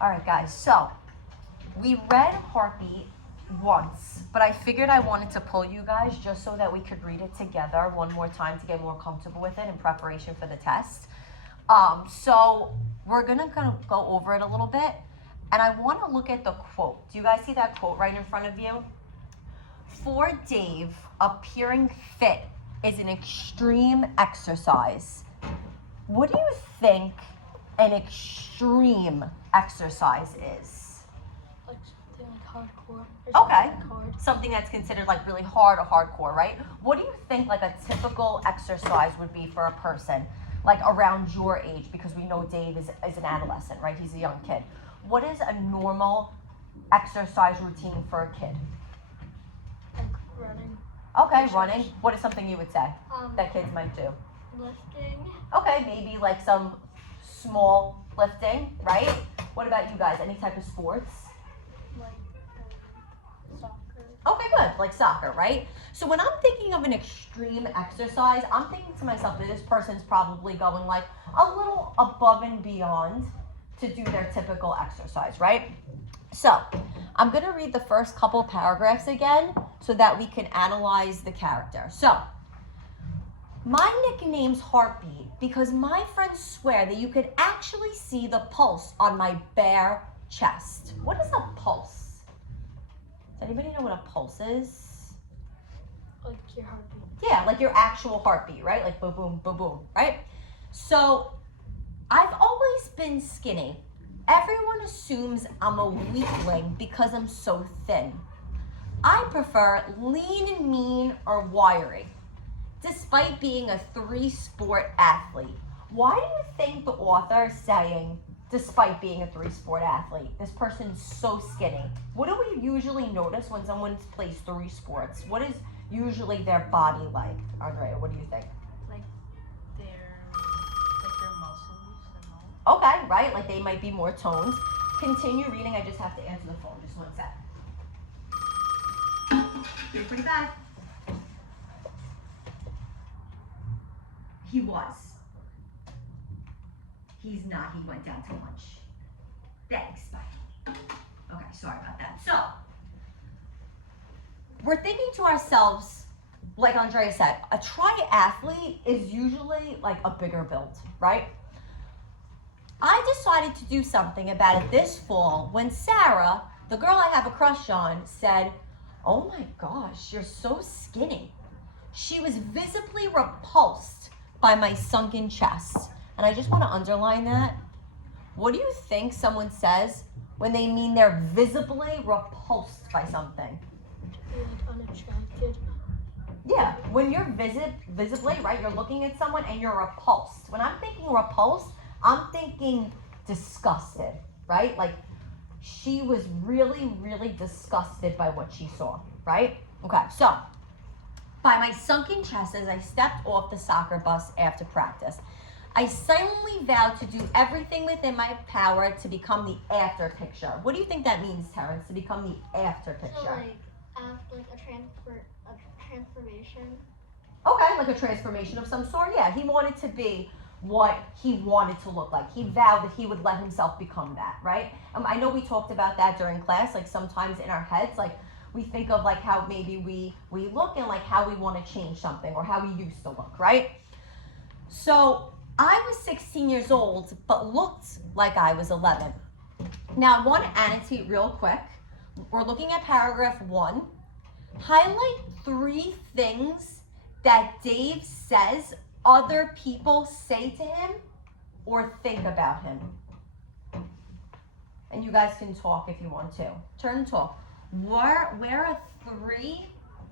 All right, guys, so we read heartbeat once, but I figured I wanted to pull you guys just so that we could read it together one more time to get more comfortable with it in preparation for the test. So we're gonna go over it a little bit, and I want to look at the quote. Do you guys see that quote right in front of you? For Dave, appearing fit is an extreme exercise. What do you think an extreme exercise is? Like something like hardcore. Okay. Like hard. Something that's considered like really hard or hardcore, right? What do you think like a typical exercise would be for a person like around your age? Because we know Dave is an adolescent, right? He's a young kid. What is a normal exercise routine for a kid? Like running. Okay, running. What is something you would say that kids might do? Lifting. Okay, maybe like some small lifting, right? What about you guys? Any type of sports? Like soccer. Okay, good. Like soccer, right? So when I'm thinking of an extreme exercise, I'm thinking to myself that this person's probably going like a little above and beyond to do their typical exercise, right? So I'm going to read the first couple paragraphs again so that we can analyze the character. So my nickname's Heartbeat because my friends swear that you could actually see the pulse on my bare chest. What is a pulse? Does anybody know what a pulse is? Like your heartbeat. Yeah, like your actual heartbeat, right? Like boom, boom, boom, boom, right? So I've always been skinny. Everyone assumes I'm a weakling because I'm so thin. I prefer lean and mean or wiry, despite being a 3-sport athlete. Why do you think the author is saying, despite being a 3-sport athlete? This person's so skinny. What do we usually notice when someone plays 3 sports? What is usually their body like? Andrea, what do you think? Like their muscles and all. Okay, right? Like they might be more toned. Continue reading. I just have to answer the phone. Just one sec. 3:45. He was. He's not. He went down to lunch. Thanks. Bye. Okay, sorry about that. So, we're thinking to ourselves, like Andrea said, a triathlete is usually like a bigger build, right? I decided to do something about it this fall when Sarah, the girl I have a crush on, said, "Oh my gosh, you're so skinny." She was visibly repulsed by my sunken chest. And I just want to underline that. What do you think someone says when they mean they're visibly repulsed by something? Be like unattracted. Yeah, when you're visibly, right, you're looking at someone and you're repulsed. When I'm thinking repulsed, I'm thinking disgusted, right? Like she was really, really disgusted by what she saw, right? Okay, so by my sunken chest as I stepped off the soccer bus after practice, I silently vowed to do everything within my power to become the after picture. What do you think that means, Terrence, to become the after picture? So like a transformation. Okay, like a transformation of some sort. Yeah, he wanted to be what he wanted to look like. He vowed that he would let himself become that, right? I know we talked about that during class, like sometimes in our heads, like we think of like how maybe we look and like how we want to change something or how we used to look, right? So I was 16 years old, but looked like I was 11. Now I want to annotate real quick. We're looking at paragraph 1. Highlight 3 things that Dave says other people say to him or think about him. And you guys can talk if you want to. Turn and talk. Where are 3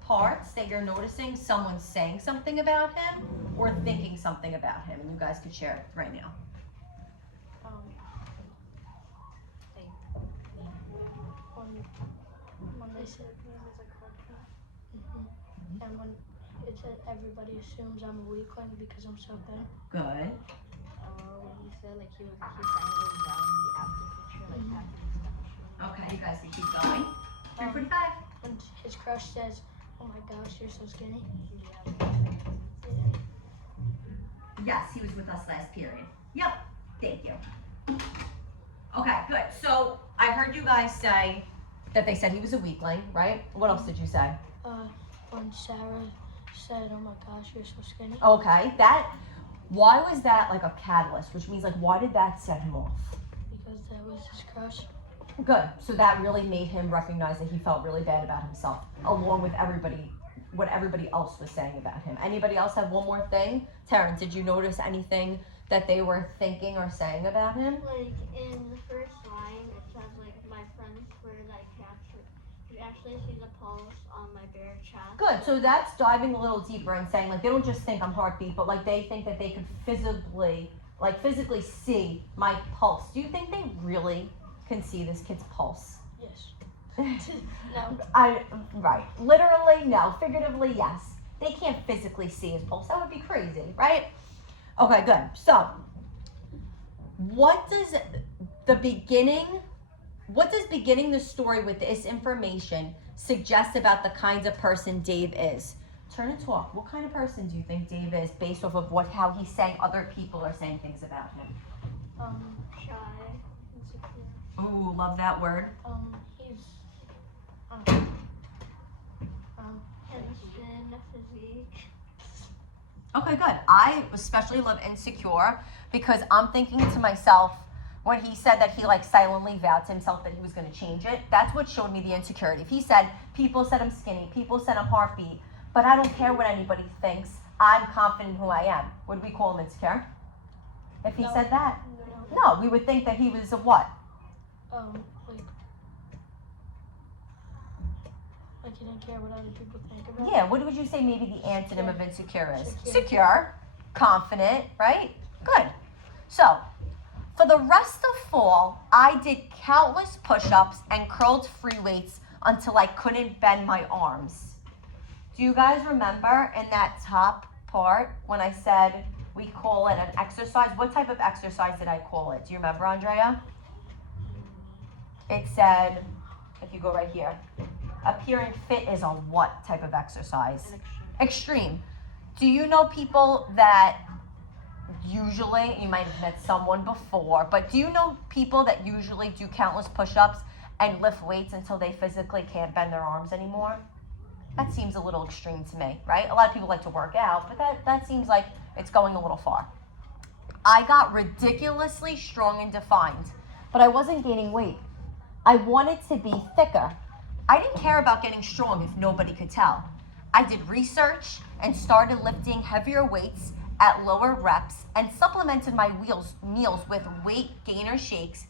parts that you're noticing someone saying something about him or thinking something about him? And you guys could share it right now. When they said me as a crush. And when it said everybody assumes I'm a weakling because I'm so thin. Good. When he said like he silently down the after picture, like after discussion. Okay, you guys can keep going. 3:45. When his crush says, "Oh my gosh, you're so skinny." Yes, he was with us last period. Yep. Thank you. Okay, good. So I heard you guys say that they said he was a weakling, right? What else did you say? When Sarah said, "Oh my gosh, you're so skinny." Okay, why was that like a catalyst? Which means like, why did that set him off? Because that was his crush. Good. So that really made him recognize that he felt really bad about himself, along with what everybody else was saying about him. Anybody else have one more thing? Terrence, did you notice anything that they were thinking or saying about him? Like in the first line, it says like my friends swear that you actually see the pulse on my bare chest. Good. So that's diving a little deeper and saying like they don't just think I'm heartbeat, but like they think that they could physically see my pulse. Do you think they really can see this kid's pulse? Yes. No. Right. Literally, no. Figuratively, yes. They can't physically see his pulse. That would be crazy, right? Okay, good. So, what does beginning the story with this information suggest about the kinds of person Dave is? Turn and talk. What kind of person do you think Dave is based off of how he's saying other people are saying things about him? Shy, insecure. Ooh, love that word. He's Has thin physique. Okay, good. I especially love insecure because I'm thinking to myself, when he said that he like silently vowed to himself that he was going to change it, that's what showed me the insecurity. If he said, people said I'm skinny, people said I'm heartbeat, but I don't care what anybody thinks, I'm confident in who I am, would we call him insecure? If he No. said that? no. No, we would think that he was a what? Like he didn't care what other people think about. Yeah, what would you say maybe the antonym of insecure is? Secure. Secure, confident, right? Good. So, for the rest of fall, I did countless push-ups and curled free weights until I couldn't bend my arms. Do you guys remember in that top part when I said we call it an exercise? What type of exercise did I call it? Do you remember, Andrea? It said, if you go right here, appearing fit is a what type of exercise? Extreme. Do you know people that usually, you might have met someone before, but do you know people that usually do countless push-ups and lift weights until they physically can't bend their arms anymore? That seems a little extreme to me, right? A lot of people like to work out, but that seems like it's going a little far. I got ridiculously strong and defined, but I wasn't gaining weight. I wanted to be thicker. I didn't care about getting strong if nobody could tell. I did research and started lifting heavier weights at lower reps and supplemented my meals with weight gainer shakes,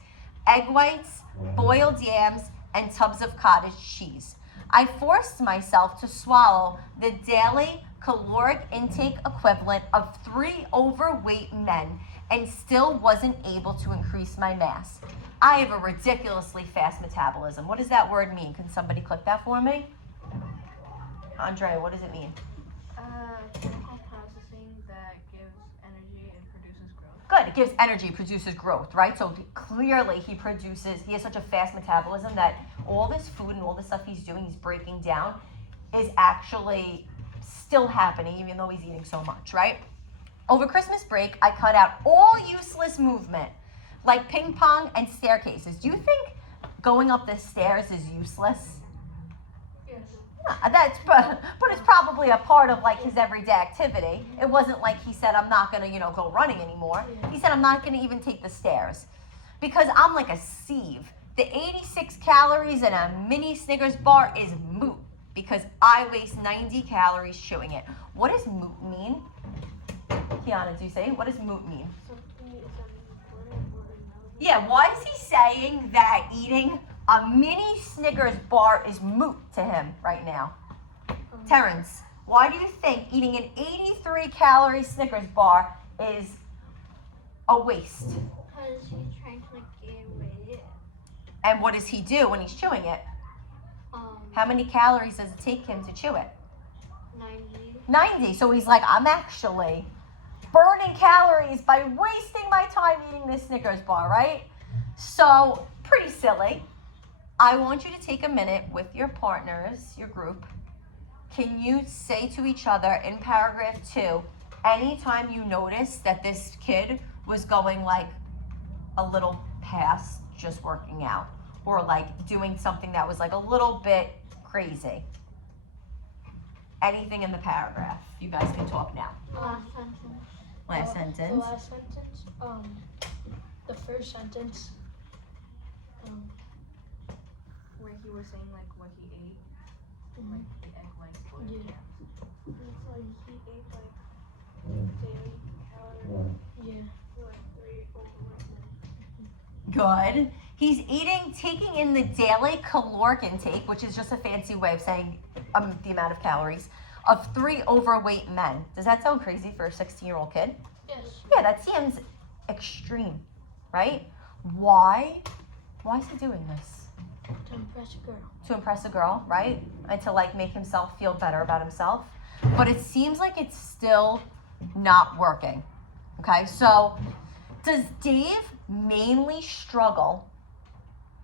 egg whites, boiled yams, and tubs of cottage cheese. I forced myself to swallow the daily caloric intake equivalent of 3 overweight men and still wasn't able to increase my mass. I have a ridiculously fast metabolism. What does that word mean? Can somebody click that for me? Andrea, what does it mean? Chemical processing that gives energy and produces growth. Good, it gives energy, produces growth, right? So clearly he has such a fast metabolism that all this food and all this stuff he's doing, he's breaking down, is actually still happening even though he's eating so much, right? Over Christmas break, I cut out all useless movement, like ping pong and staircases. Do you think going up the stairs is useless? Yes. But it's probably a part of like his everyday activity. It wasn't like he said, I'm not gonna, go running anymore. He said, I'm not gonna even take the stairs because I'm like a sieve. The 86 calories in a mini Snickers bar is moot because I waste 90 calories chewing it. What does moot mean? Kiana, do you say, what does moot mean? Something is important or irrelevant. Yeah, why is he saying that eating a mini Snickers bar is moot to him right now? Terrence, why do you think eating an 83 calorie Snickers bar is a waste? Because he's trying to gain weight. And what does he do when he's chewing it? Um, How many calories does it take him to chew it? 90. 90. So he's like, I'm actually burning calories by wasting my time eating this Snickers bar, right? So, pretty silly. I want you to take a minute with your partners, your group. Can you say to each other in paragraph 2, anytime you notice that this kid was going like a little past just working out, or like doing something that was like a little bit crazy? Anything in the paragraph? You guys can talk now. Last sentence. Last The sentence. last sentence. The first sentence. Where he was saying like what he ate, like the egg whites. Yeah. It's like he ate like daily calories. Yeah. Like 3 overweight men. Good. He's taking in the daily caloric intake, which is just a fancy way of saying the amount of calories, of 3 overweight men. Does that sound crazy for a 16-year-old kid? Yes. Yeah, that seems extreme, right? Why? Why is he doing this? To impress a girl. To impress a girl, right? And to like make himself feel better about himself. But it seems like it's still not working. Okay, so does Dave mainly struggle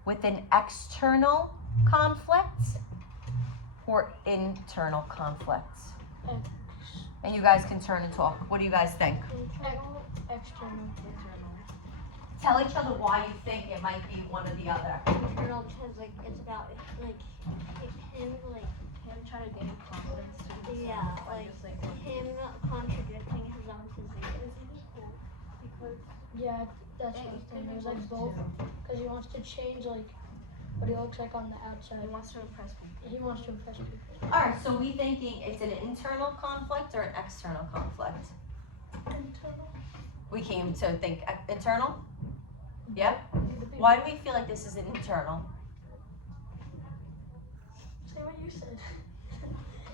with an external conflict or internal conflict? And you guys can turn and talk. What do you guys think? Internal. External. Tell each other why you think it might be one or the other. Internal because like it's about like him like Him trying to gain confidence to himself. yeah by like just like him contradicting his own physique. Because yeah, that's what I'm saying. There's like both. Because he wants to change like what he looks like on the outside. he wants to impress people. He wants to impress people. All right, so we thinking it's an internal conflict or an external conflict? Internal. We came to think internal? Yep. The people. Why do we feel like this is an internal? Say what you said.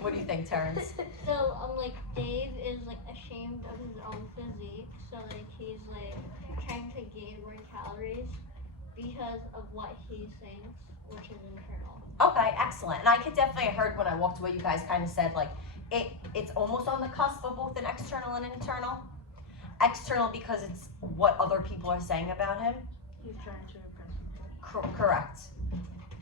What do you think, Terrence? So like Dave is like ashamed of his own physique, so like he's like trying to gain more calories because of what he thinks, which is internal. Okay, excellent. And I could definitely heard when I walked away, you guys kind of said like it's almost on the cusp of both an external and internal. External because it's what other people are saying about him. He's trying to impress people. Correct.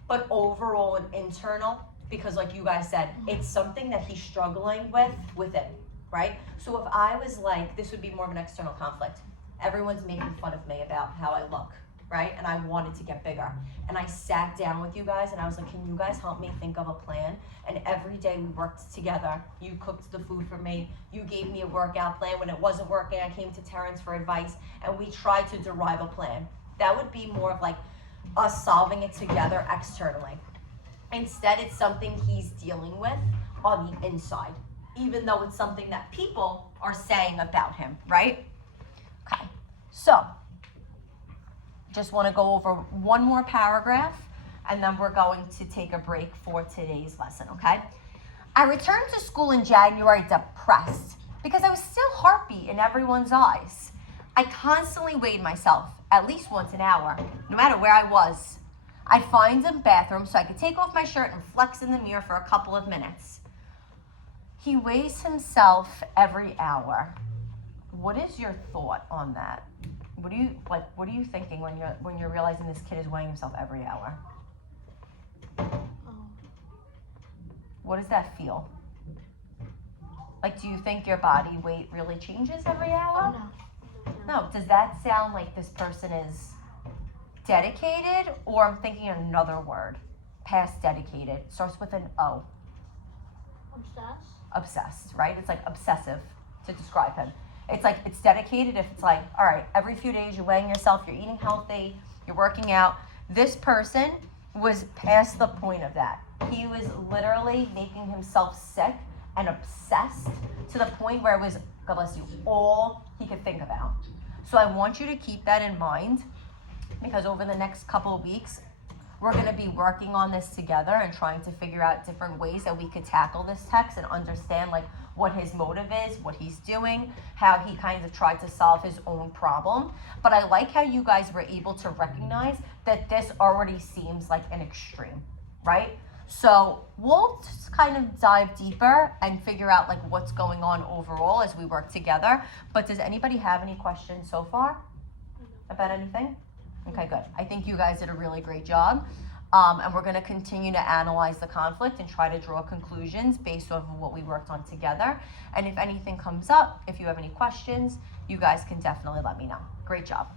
But overall and internal, because like you guys said, it's something that he's struggling with within, right? So if I was like, this would be more of an external conflict. Everyone's making fun of me about how I look, right? And I wanted to get bigger. And I sat down with you guys and I was like, can you guys help me think of a plan? And every day we worked together. You cooked the food for me. You gave me a workout plan. When it wasn't working, I came to Terrence for advice and we tried to derive a plan. That would be more of like us solving it together externally. Instead, it's something he's dealing with on the inside, even though it's something that people are saying about him, right? Okay, so just want to go over one more paragraph and then we're going to take a break for today's lesson, okay? I returned to school in January depressed because I was still Harpy in everyone's eyes. I constantly weighed myself at least once an hour, no matter where I was. I'd find a bathroom so I could take off my shirt and flex in the mirror for a couple of minutes. He weighs himself every hour. What is your thought on that? What are you thinking when you're realizing this kid is weighing himself every hour? What does that feel? Like, do you think your body weight really changes every hour? No. No. Does that sound like this person is dedicated, or I'm thinking another word? Past dedicated. Starts with an O. Obsessed. Obsessed, right? It's like obsessive to describe him. It's like it's dedicated if it's like, all right, every few days you're weighing yourself, you're eating healthy, you're working out. This person was past the point of that. He was literally making himself sick and obsessed to the point where it was, God bless you, all he could think about. So I want you to keep that in mind, because over the next couple of weeks, we're going to be working on this together and trying to figure out different ways that we could tackle this text and understand like what his motive is, what he's doing, how he kind of tried to solve his own problem. But I like how you guys were able to recognize that this already seems like an extreme, right? So we'll just kind of dive deeper and figure out like what's going on overall as we work together. But does anybody have any questions so far about anything? Okay, good. I think you guys did a really great job. And we're going to continue to analyze the conflict and try to draw conclusions based off of what we worked on together. And if anything comes up, if you have any questions, you guys can definitely let me know. Great job.